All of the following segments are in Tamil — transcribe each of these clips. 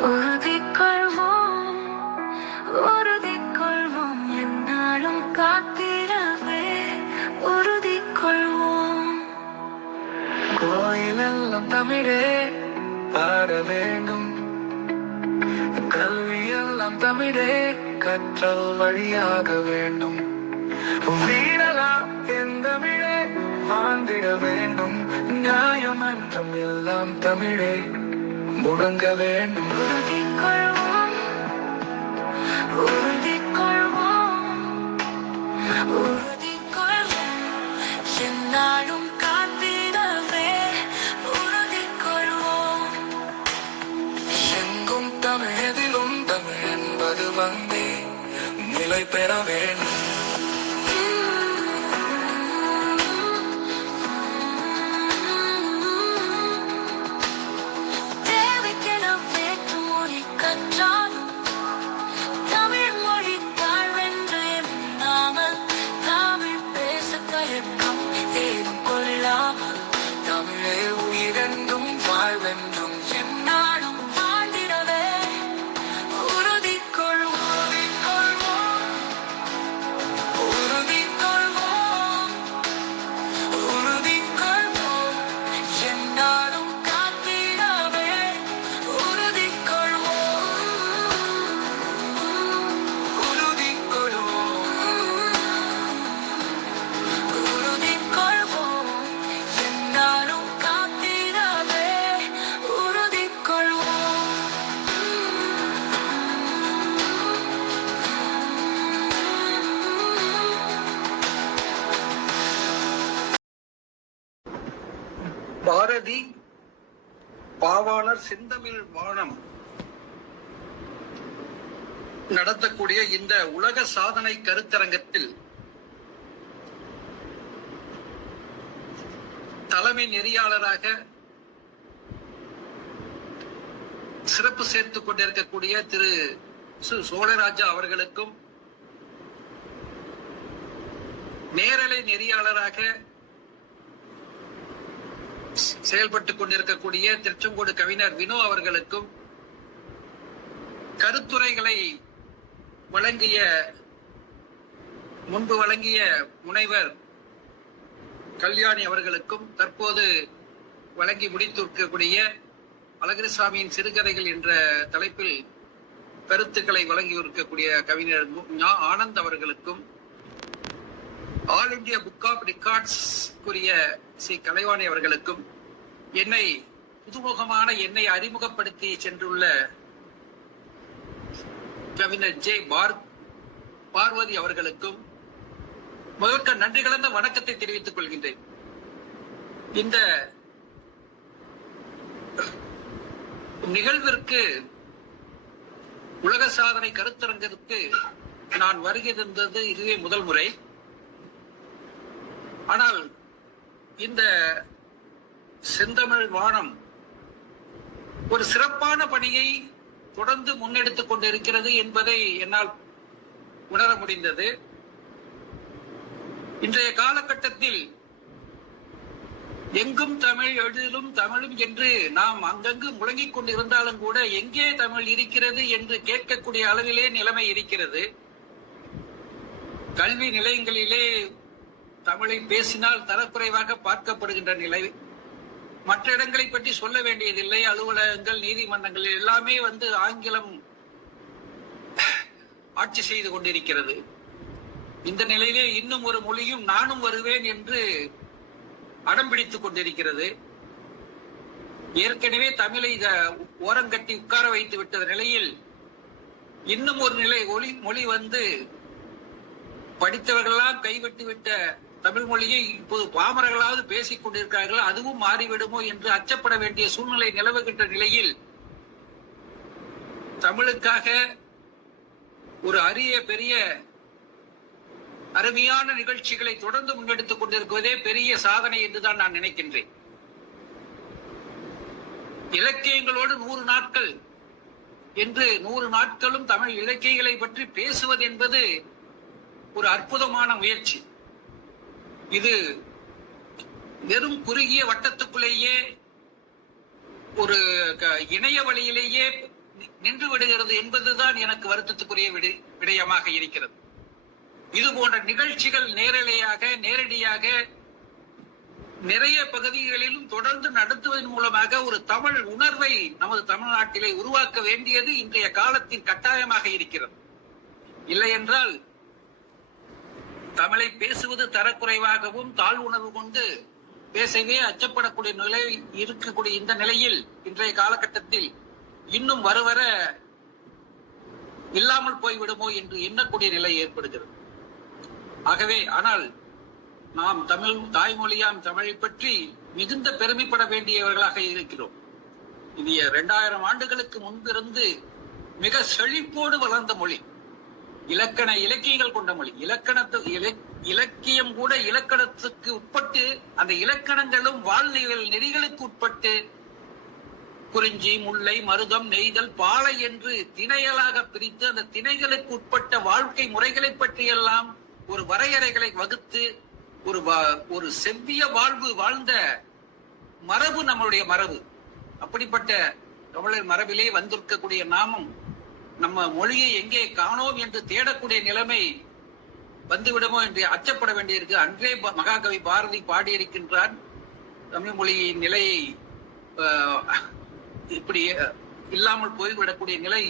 உறுதிக் கொள்வோம் உறுதிக் கொள்வோம் என்னாலும் காத்திடவே உறுதிக் கொள்வோம் கோயிலெல்லாம் தமிழே பாட வேண்டும். கல்வியெல்லாம் தமிழே கற்றல் வழியாக வேண்டும். வீரலாம் என் தமிழே வாழ்ந்திட வேண்டும். நியாயமன்றம் எல்லாம் தமிழே. முழங்க வேண்டும். உறுதிக் காத்திடவே உறுதிக் கொள்வோம் எங்கும் தமிழ் தமிழ் என்பது வந்தே. நிலை பெற வேண்டும். செந்தமிழ் வானம் நடத்தக்கூடிய இந்த உலக சாதனை கருத்தரங்கத்தில் தலைமை நெறியாளராக சிறப்பு சேர்த்துக் கொண்டிருக்கக்கூடிய திரு சோழராஜா அவர்களுக்கும் நேரலை நெறியாளராக செயல்பட்டுக் கொண்டிருக்கக்கூடிய திருச்செங்கோடு கவிஞர் வினோ அவர்களுக்கும் கருத்துரைகளை வழங்கிய முன்பு வழங்கிய முனைவர் கல்யாணி அவர்களுக்கும் தற்போது வழங்கி முடித்திருக்கக்கூடிய அழகிரிசாமியின் சிறுகதைகள் என்ற தலைப்பில் கருத்துக்களை வழங்கியிருக்கக்கூடிய கவிஞர் ஞா ஆனந்த் அவர்களுக்கும் All India book of records குரிய C Kalaivani அவர்களுக்கும் என்னை புதுமுகமான என்னை அறிமுகப்படுத்தி சென்றுள்ள கவிஞர் ஜே பார் பார்வதி அவர்களுக்கும் முதற்க நன்றி கலந்த வணக்கத்தை தெரிவித்துக் கொள்கின்றேன். இந்த நிகழ்விற்கு உலக சாதனை கருத்தரங்கிற்கு நான் வருகை தந்தது இதுவே முதல் முறை. ஆனால் இந்த செந்தமிழ் வானம் ஒரு சிறப்பான பணியை தொடர்ந்து முன்னெடுத்துக் கொண்டிருக்கிறது என்பதை என்னால் உணர முடிந்தது. இன்றைய காலகட்டத்தில் எங்கும் தமிழ் எழிலும் தமிழும் என்று நாம் அங்கங்கு முழங்கிக் கொண்டிருந்தாலும் கூட எங்கே தமிழ் இருக்கிறது என்று கேட்கக்கூடிய அளவிலே நிலைமை இருக்கிறது. கல்வி நிலையங்களிலே தமிழை பேசினால் தரக்குறைவாக பார்க்கப்படுகின்ற நிலை. மற்ற இடங்களை பற்றி சொல்ல வேண்டியதில்லை. அலுவலகங்கள் நீதிமன்றங்கள் எல்லாமே வந்து ஆங்கிலம் ஆட்சி செய்து கொண்டிருக்கிறது. இந்த நிலையிலே இன்னும் ஒரு மொழியும் நானும் வருவேன் என்று அடம் பிடித்துக் கொண்டிருக்கிறது. ஏற்கனவே தமிழை ஓரங்கட்டி உட்கார வைத்து விட்ட நிலையில் இன்னும் ஒரு நிலை ஒளி மொழி வந்து படித்தவர்களெல்லாம் கைவிட்டு விட்ட தமிழ் மொழியை இப்போது பாமரர்களாவது பேசிக் கொண்டிருக்கிறார்கள் அதுவும் மாறிவிடுமோ என்று அச்சப்பட வேண்டிய சூழ்நிலை நிலவுகின்ற நிலையில் தமிழுக்காக ஒரு அரிய பெரிய அருமையான நிகழ்ச்சிகளை தொடர்ந்து முன்னெடுத்துக் கொண்டிருக்குவதே பெரிய சாதனை என்றுதான் நான் நினைக்கின்றேன். இலக்கியங்களோடு நூறு நாட்கள் என்று நூறு நாட்களும் தமிழ் இலக்கியங்களை பற்றி பேசுவது என்பது ஒரு அற்புதமான முயற்சி. இது வெறும் குறுகிய வட்டத்துக்குள்ளேயே ஒரு க- இணைய வழியிலேயே நின்று விடுகிறது என்பதுதான் எனக்கு வருத்தத்துக்குரிய விடயமாக இருக்கிறது. இது போன்ற நிகழ்ச்சிகள் நேரலையாக நேரடியாக நிறைய பகுதிகளிலும் தொடர்ந்து நடத்துவதன் மூலமாக ஒரு தமிழ் உணர்வை நமது தமிழ்நாட்டிலே உருவாக்க வேண்டியது இன்றைய காலத்தின் கட்டாயமாக இருக்கிறது. இல்லை என்றால் தமிழை பேசுவது தரக்குறைவாகவும் தாழ்வுணர்வு கொண்டு பேசவே அச்சப்படக்கூடிய நிலை இருக்கக்கூடிய இந்த நிலையில் இன்றைய காலகட்டத்தில் இன்னும் வருவர இல்லாமல் போய்விடுமோ என்று எண்ணக்கூடிய நிலை ஏற்படுகிறது. ஆகவே ஆனால் நாம் தமிழ் தாய்மொழியாம் தமிழை பற்றி மிகுந்த பெருமைப்பட வேண்டியவர்களாக இருக்கிறோம். இது இரண்டாயிரம் ஆண்டுகளுக்கு முன்பிருந்து மிக செழிப்போடு வளர்ந்த மொழி. இலக்கண இலக்கியங்கள் கொண்ட மொழி. இலக்கணத்து இலக்கியம் கூட இலக்கணத்துக்கு உட்பட்டு அந்த இலக்கணங்களும் வாழ்நிலை நெறிகளுக்கு உட்பட்டு குறிஞ்சி முல்லை மருதம் நெய்தல் பாலை என்று திணைகளாக பிரித்து அந்த திணைகளுக்கு உட்பட்ட வாழ்க்கை முறைகளை பற்றியெல்லாம் ஒரு வரையறைகளை வகுத்து ஒரு வா- ஒரு செவ்விய வாழ்வு வாழ்ந்த மரபு நம்மளுடைய மரபு. அப்படிப்பட்ட தமிழர் மரபிலே வந்திருக்கக்கூடிய நாமம் நம்ம மொழியை எங்கே காணோம் என்று தேடக்கூடிய நிலைமை வந்துவிடுமோ என்று அச்சப்பட வேண்டியிருக்கு. அன்றே மகாகவி பாரதி பாடியிருக்கின்றான். தமிழ் மொழியின் நிலையை இப்படி இல்லாமல் போய்விடக்கூடிய நிலை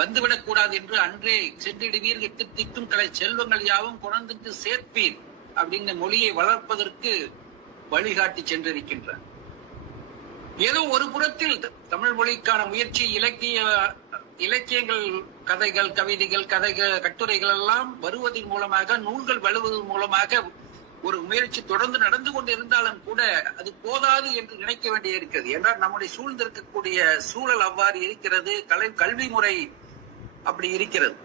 வந்துவிடக்கூடாது என்று அன்றே சென்றிடுவீர். எட்டு திக்கும் கலை செல்வங்கள் யாவும் குழந்தைக்கு சேர்ப்பீர் அப்படிங்கிற மொழியை வளர்ப்பதற்கு வழிகாட்டி சென்றிருக்கின்றார் ஏதோ ஒரு புறத்தில் தமிழ் மொழிக்கான முயற்சி இலக்கிய இலக்கியங்கள் கதைகள் கவிதைகள் கதைகள் கட்டுரைகள் எல்லாம் வருவதன் மூலமாக நூல்கள் வலுவதன் மூலமாக ஒரு முயற்சி தொடர்ந்து நடந்து கொண்டு இருந்தாலும் கூட அது போதாது என்று நினைக்க வேண்டிய இருக்கிறது என்றால் நம்முடைய சூழ்ந்திருக்கக்கூடிய சூழல் அவ்வாறு இருக்கிறது கலை கல்வி முறை அப்படி இருக்கிறது.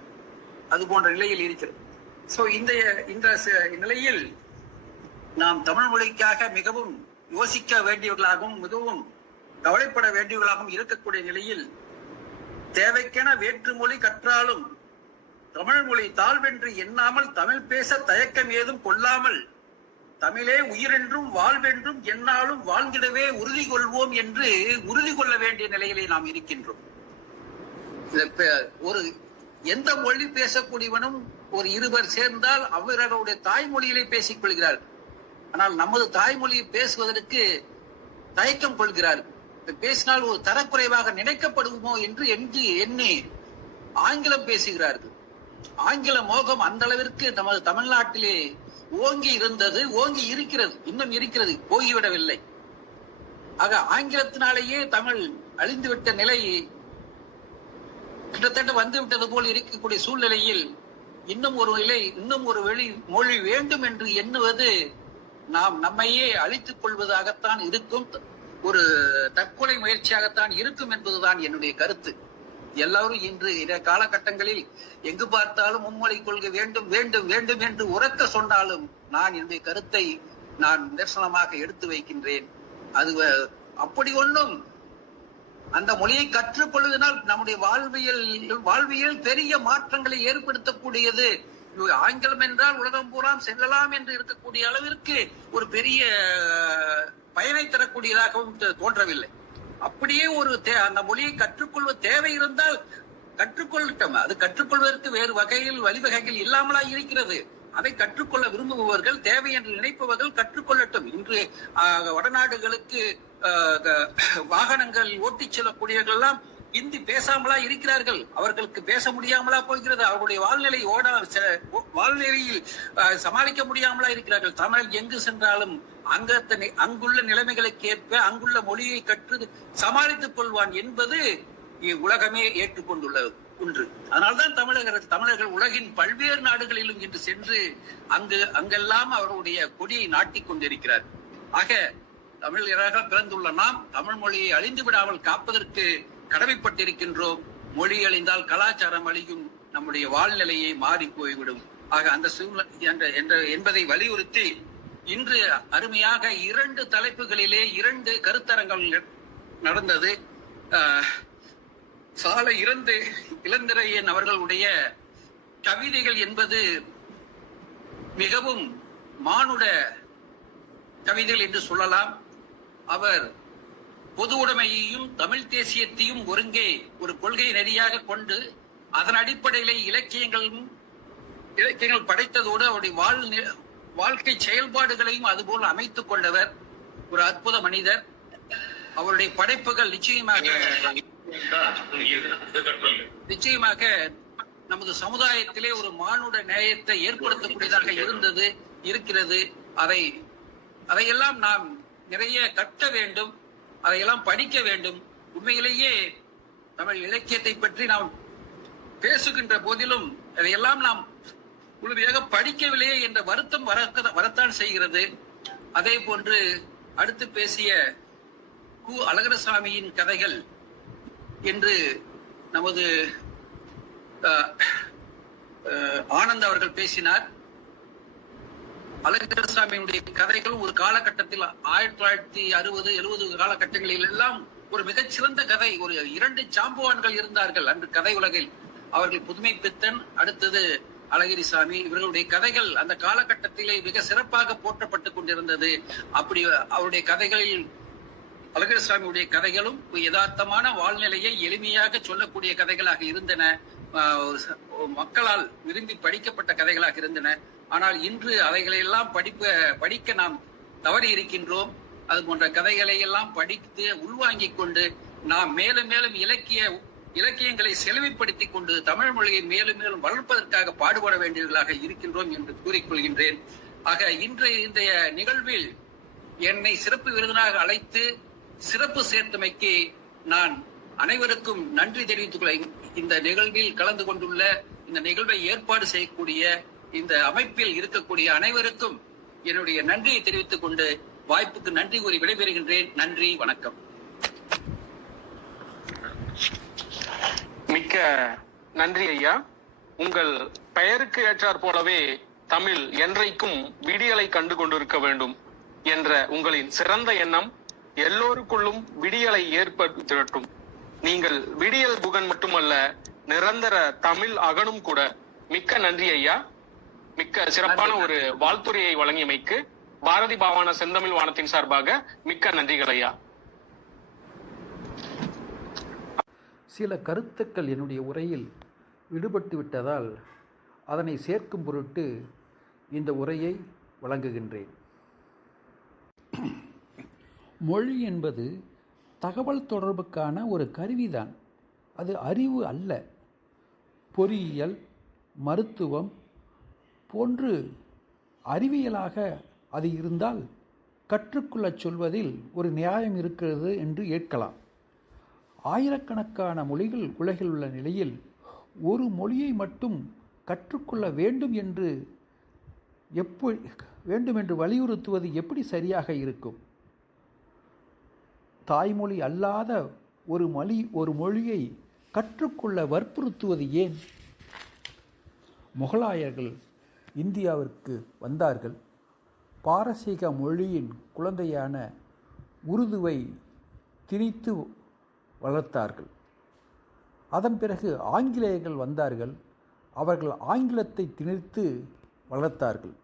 அது போன்ற நிலையில் இருக்கிறது. சோ இந்த இந்த ச- நிலையில் நாம் தமிழ் மொழிக்காக மிகவும் யோசிக்க வேண்டியவர்களாகவும் மிகவும் கவலைப்பட வேண்டியவர்களாகவும் இருக்கக்கூடிய நிலையில் தேவைக்கென வேற்று மொழி கற்றாலும் தமிழ் மொழி தாழ்வென்று எண்ணாமல் தமிழ் பேச தயக்கம் ஏதும் கொள்ளாமல் தமிழே உயிரென்றும் வாழ்வென்றும் என்னாலும் வாழ்ந்திடவே உறுதி கொள்வோம் என்று உறுதி கொள்ள வேண்டிய நிலையிலே நாம் இருக்கின்றோம். ஒரு எந்த மொழி பேசக்கூடியவனும் ஒரு இருவர் சேர்ந்தால் அவர்களுடைய தாய்மொழியிலே பேசிக் கொள்கிறார்கள் ஆனால் நமது தாய்மொழியை பேசுவதற்கு தயக்கம் கொள்கிறார்கள் பேசினால் ஒரு தரக்குறைவாக நினைக்கப்படுமோ என்று எங்கு எண்ணி ஆங்கிலம் பேசுகிறார்கள். ஆங்கில மோகம் அந்த அளவிற்கு நமது தமிழ்நாட்டிலே ஓங்கி இருந்தது ஓங்கி இருக்கிறது இன்னும் இருக்கிறது போய்விடவில்லை. ஆக ஆங்கிலத்தினாலேயே தமிழ் அழிந்துவிட்ட நிலை கிட்டத்தட்ட வந்து விட்டது போல் இருக்கக்கூடிய சூழ்நிலையில் இன்னும் ஒரு நிலை இன்னும் ஒரு வெளி மொழி வேண்டும் என்று எண்ணுவது நாம் நம்மையே அழித்துக் கொள்வதாகத்தான் இருக்கும். ஒரு தற்கொலை முயற்சியாகத்தான் இருக்கும் என்பதுதான் என்னுடைய கருத்து. எல்லாரும் இன்று இந்த காலகட்டங்களில் எங்கு பார்த்தாலும் மும்மொழி கொள்கை வேண்டும் வேண்டும் வேண்டும் என்று உறக்க சொன்னாலும் நான் என்னுடைய கருத்தை நான் நிதர்சனமாக எடுத்து வைக்கின்றேன். அது வ- அப்படி ஒன்றும் அந்த மொழியை கற்றுக்கொள்வதனால் நம்முடைய வாழ்வியல் வாழ்வியல் பெரிய மாற்றங்களை ஏற்படுத்தக்கூடியது. ஆங்கிலம் என்றால் உலகம் பூராம் செல்லலாம் என்று இருக்கக்கூடிய அளவிற்கு ஒரு பெரிய பயனை தரக்கூடியதாகவும் தோன்றவில்லை. அப்படியே ஒரு தே- அந்த மொழியை கற்றுக்கொள்வது தேவை இருந்தால் கற்றுக்கொள்ளட்டும். அது கற்றுக்கொள்வதற்கு வேறு வகையில் வழிவகைகள் இல்லாமலா இருக்கிறது. அதை கற்றுக்கொள்ள விரும்புபவர்கள் தேவை என்று நினைப்பவர்கள் கற்றுக்கொள்ளட்டும். இன்று வடநாடுகளுக்கு வாகனங்கள் ஓட்டிச் செல்லக்கூடியவர்கள் எல்லாம் இந்தி பேசாமலா இருக்கிறார்கள். அவர்களுக்கு பேச முடியாமலா போகிறது. அவருடைய வாழ்நிலை ஓட செ- வாழ்நிலையில் சமாளிக்க முடியாமலா இருக்கிறார்கள். தமிழ் எங்கு சென்றாலும் அங்கத்தனை அங்குள்ள நிலைமைகளுக்கு ஏற்ப அங்குள்ள மொழியை கற்று சமாளித்துக் கொள்வான் என்பது உலகமே ஏற்றுக்கொண்டுள்ளது ஒன்று. அதனால்தான் தமிழகர் தமிழர்கள் உலகின் பல்வேறு நாடுகளிலும் இன்று சென்று அங்கு அங்கெல்லாம் அவருடைய கொடியை நாட்டிக் கொண்டிருக்கிறார் ஆக தமிழராக பிறந்துள்ள நாம் தமிழ் மொழியை அழிந்து விடாமல் காப்பதற்கு கடமைப்பட்டிருக்கின்றோம். மொழி அழிந்தால் கலாச்சாரம் அழியும். நம்முடைய வாழ்நிலையை மாறி போய்விடும். ஆக அந்த சூழ்நிலை என்ற என்ற- என்பதை வலியுறுத்தி இன்று அருமையாக இரண்டு தலைப்புகளிலே இரண்டு கருத்தரங்கள் நடந்தது. ஆஹ், சாலை இறந்து இளந்திரையன் அவர்களுடைய கவிதைகள் என்பது மிகவும் மானுட கவிதைகள் என்று சொல்லலாம். அவர் பொது உடைமையையும் தமிழ் தேசியத்தையும் ஒருங்கே ஒரு கொள்கை நெறியாக கொண்டு அதன் அடிப்படையிலே இலக்கியங்களும் இலக்கியங்கள் படைத்ததோடு அவருடைய வாழ் வாழ்க்கை செயல்பாடுகளையும் அதுபோல் அமைத்துக் கொண்டவர் ஒரு அற்புத மனிதர். அவருடைய படைப்புகள் நிச்சயமாக நிச்சயமாக நமது சமுதாயத்திலே ஒரு மானுட நேயத்தை ஏற்படுத்தக்கூடியதாக இருந்தது இருக்கிறது. அதை அதையெல்லாம் நாம் நிறைய கற்க வேண்டும். அதையெல்லாம் படிக்க வேண்டும். உண்மையிலேயே தமிழ் இலக்கியத்தை பற்றி நாம் பேசுகின்ற போதிலும் அதையெல்லாம் நாம் முழுமையாக படிக்கவில்லையே என்ற வருத்தம் வரக்க வரத்தான் செய்கிறது. அதே போன்று அடுத்து பேசிய கு. அழகரசாமியின் கதைகள் என்று நமது ஆனந்த் அவர்கள் பேசினார். அழகரசாமியினுடைய கதைகள் ஒரு காலகட்டத்தில் ஆயிரத்தி தொள்ளாயிரத்தி அறுபது எழுபது காலகட்டங்களில் எல்லாம் ஒரு மிகச்சிறந்த கதை. ஒரு இரண்டு சாம்புவான்கள் இருந்தார்கள் அன்று கதை உலகில். அவர்கள் புதுமை பித்தன் அடுத்தது அழகிரிசாமி. இவர்களுடைய கதைகள் அந்த காலகட்டத்திலே மிக சிறப்பாக போற்றப்பட்டுக் கொண்டிருந்தது. அப்படி அவருடைய கதைகளில் அழகர்சாமியுடைய கதைகளும் ஒரு யதார்த்தமான வாழ்நிலையை எளிமையாக சொல்லக்கூடிய கதைகளாக இருந்தன. மக்களால் விரும்பி படிக்கப்பட்ட கதைகளாக இருந்தன. ஆனால் இன்று அவைகளையெல்லாம் படிப்ப படிக்க நாம் தவறி இருக்கின்றோம். அது போன்ற கதைகளை எல்லாம் படித்து உள்வாங்கி கொண்டு நாம் மேலும் மேலும் இலக்கிய இலக்கியங்களை செலவிப்படுத்திக் கொண்டு தமிழ் மொழியை மேலும் மேலும் வளர்ப்பதற்காக பாடுபட வேண்டியவர்களாக இருக்கின்றோம் என்று கூறிக்கொள்கின்றேன் ஆக இன்றைய இன்றைய நிகழ்வில் என்னை சிறப்பு விருதினாக அழைத்து சிறப்பு சேர்த்தமைக்கு நான் அனைவருக்கும் நன்றி தெரிவித்துக் கொள்ள இந்த நிகழ்வில் கலந்து கொண்டுள்ள இந்த நிகழ்வை ஏற்பாடு செய்யக்கூடிய இந்த அமைப்பில் இருக்கக்கூடிய அனைவருக்கும் என்னுடைய நன்றியை தெரிவித்துக் கொண்டு வாய்ப்புக்கு நன்றி கூறி விடைபெறுகின்றேன். நன்றி வணக்கம். மிக்க நன்றி ஐயா. உங்கள் பெயருக்கு ஏற்றாற் போலவே தமிழ் என்றைக்கும் விடியலை கண்டு கொண்டிருக்க வேண்டும் என்ற உங்களின் சிறந்த எண்ணம் எல்லோருக்குள்ளும் விடியலை ஏற்படுத்திடட்டும் நீங்கள் விடியல் புகன் மட்டுமல்ல நிரந்தர தமிழ் அகனும் கூட. மிக்க நன்றி ஐயா. மிக்க சிறப்பான ஒரு வாழ்த்துறையை வழங்கியமைக்கு பாரதி பாவான செந்தமிழ் வானத்தின் சார்பாக மிக்க நன்றிகள் ஐயா. சில கருத்துக்கள் என்னுடைய உரையில் விடுபட்டு விட்டதால் அதனை சேர்க்கும் பொருட்டு இந்த உரையை வழங்குகின்றேன். மொழி என்பது தகவல் தொடர்புக்கான ஒரு கருவிதான். அது அறிவு அல்ல. பொறியியல் மருத்துவம் போன்று அறிவியலாக அது இருந்தால் கற்றுக்கொள்ளச் சொல்வதில் ஒரு நியாயம் இருக்கிறது என்று ஏற்கலாம். ஆயிரக்கணக்கான மொழிகள் உலகில் உள்ள நிலையில் ஒரு மொழியை மட்டும் கற்றுக்கொள்ள வேண்டும் என்று எப்போ வேண்டும் என்று வலியுறுத்துவது எப்படி சரியாக இருக்கும்? தாய்மொழி அல்லாத ஒரு மொழி ஒரு மொழியை கற்றுக்கொள்ள வற்புறுத்துவது ஏன்? முகலாயர்கள் இந்தியாவிற்கு வந்தார்கள். பாரசீக மொழியின் குழந்தையான உருதுவை திணித்து வளர்த்தார்கள். அதன் பிறகு ஆங்கிலேயர்கள் வந்தார்கள். அவர்கள் ஆங்கிலத்தை திணித்து வளர்த்தார்கள்.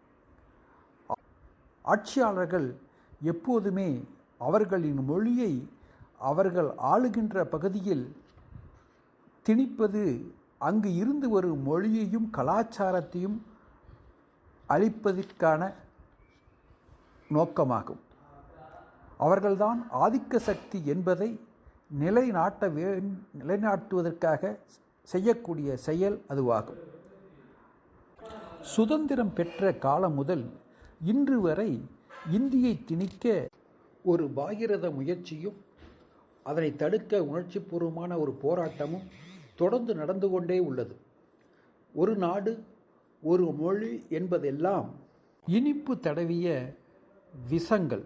ஆட்சியாளர்கள் எப்போதுமே அவர்களின் மொழியை அவர்கள் ஆளுகின்ற பகுதியில் திணிப்பது அங்கு இருந்து வரும் மொழியையும் கலாச்சாரத்தையும் அழிப்பதற்கான நோக்கமாகும். அவர்கள்தான் ஆதிக்க சக்தி என்பதை நிலைநாட்ட வே நிலைநாட்டுவதற்காக செய்யக்கூடிய செயல் அதுவாகும். சுதந்திரம் பெற்ற காலம் முதல் இன்று வரை இந்தியை திணிக்க ஒரு பாகிரத முயற்சியும் அதனை தடுக்க உணர்ச்சிபூர்வமான ஒரு போராட்டமும் தொடர்ந்து நடந்து கொண்டே உள்ளது. ஒரு நாடு ஒரு மொழி என்பதெல்லாம் இனிப்பு தடவிய விஷங்கள்.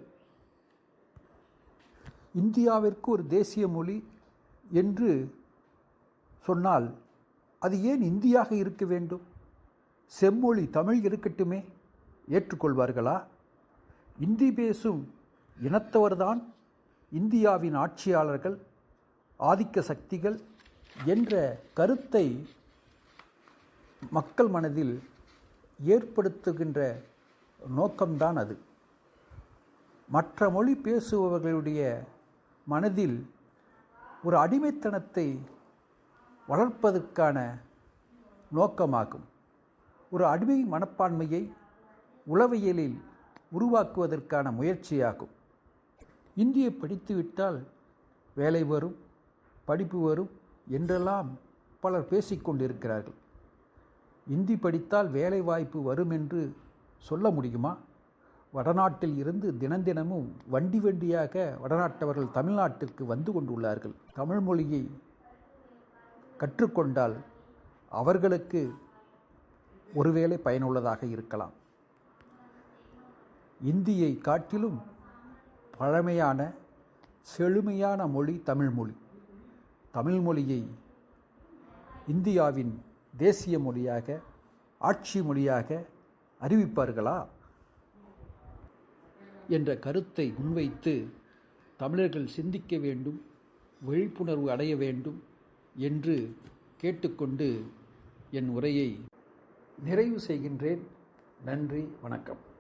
இந்தியாவிற்கு ஒரு தேசிய மொழி என்று சொன்னால் அது ஏன் இந்தியாக இருக்க வேண்டும்? செம்மொழி தமிழ் இருக்கட்டுமே? ஏற்றுக்கொள்வார்களா? இந்தி பேசும் இனத்தவர்தான் இந்தியாவின் ஆட்சியாளர்கள் ஆதிக்க சக்திகள் என்ற கருத்தை மக்கள் மனதில் ஏற்படுத்துகின்ற நோக்கம்தான் அது. மற்ற மொழி பேசுபவர்களுடைய மனதில் ஒரு அடிமைத்தனத்தை வளர்ப்பதற்கான நோக்கமாகும். ஒரு அடிமை மனப்பான்மையை உளவியலில் உருவாக்குவதற்கான முயற்சியாகும். இந்தியை படித்துவிட்டால் வேலை வரும் படிப்பு வரும் என்றெல்லாம் பலர் பேசிக்கொண்டிருக்கிறார்கள். இந்தி படித்தால் வேலை வாய்ப்பு வரும் என்று சொல்ல முடியுமா? வடநாட்டில் இருந்து தினந்தினமும் வண்டி வண்டியாக வடநாட்டவர்கள் தமிழ்நாட்டிற்கு வந்து கொண்டுள்ளார்கள். தமிழ் மொழியை கற்றுக்கொண்டால் அவர்களுக்கு ஒருவேளை பயனுள்ளதாக இருக்கலாம். இந்தியை காட்டிலும் பழமையான செழுமையான மொழி தமிழ்மொழி தமிழ்மொழியை இந்தியாவின் தேசிய மொழியாக ஆட்சி மொழியாக அறிவிப்பார்களா? என்ற கருத்தை முன்வைத்து தமிழர்கள் சிந்திக்க வேண்டும் விழிப்புணர்வு அடைய வேண்டும் என்று கேட்டுக்கொண்டு என் உரையை நிறைவு செய்கின்றேன். நன்றி வணக்கம்.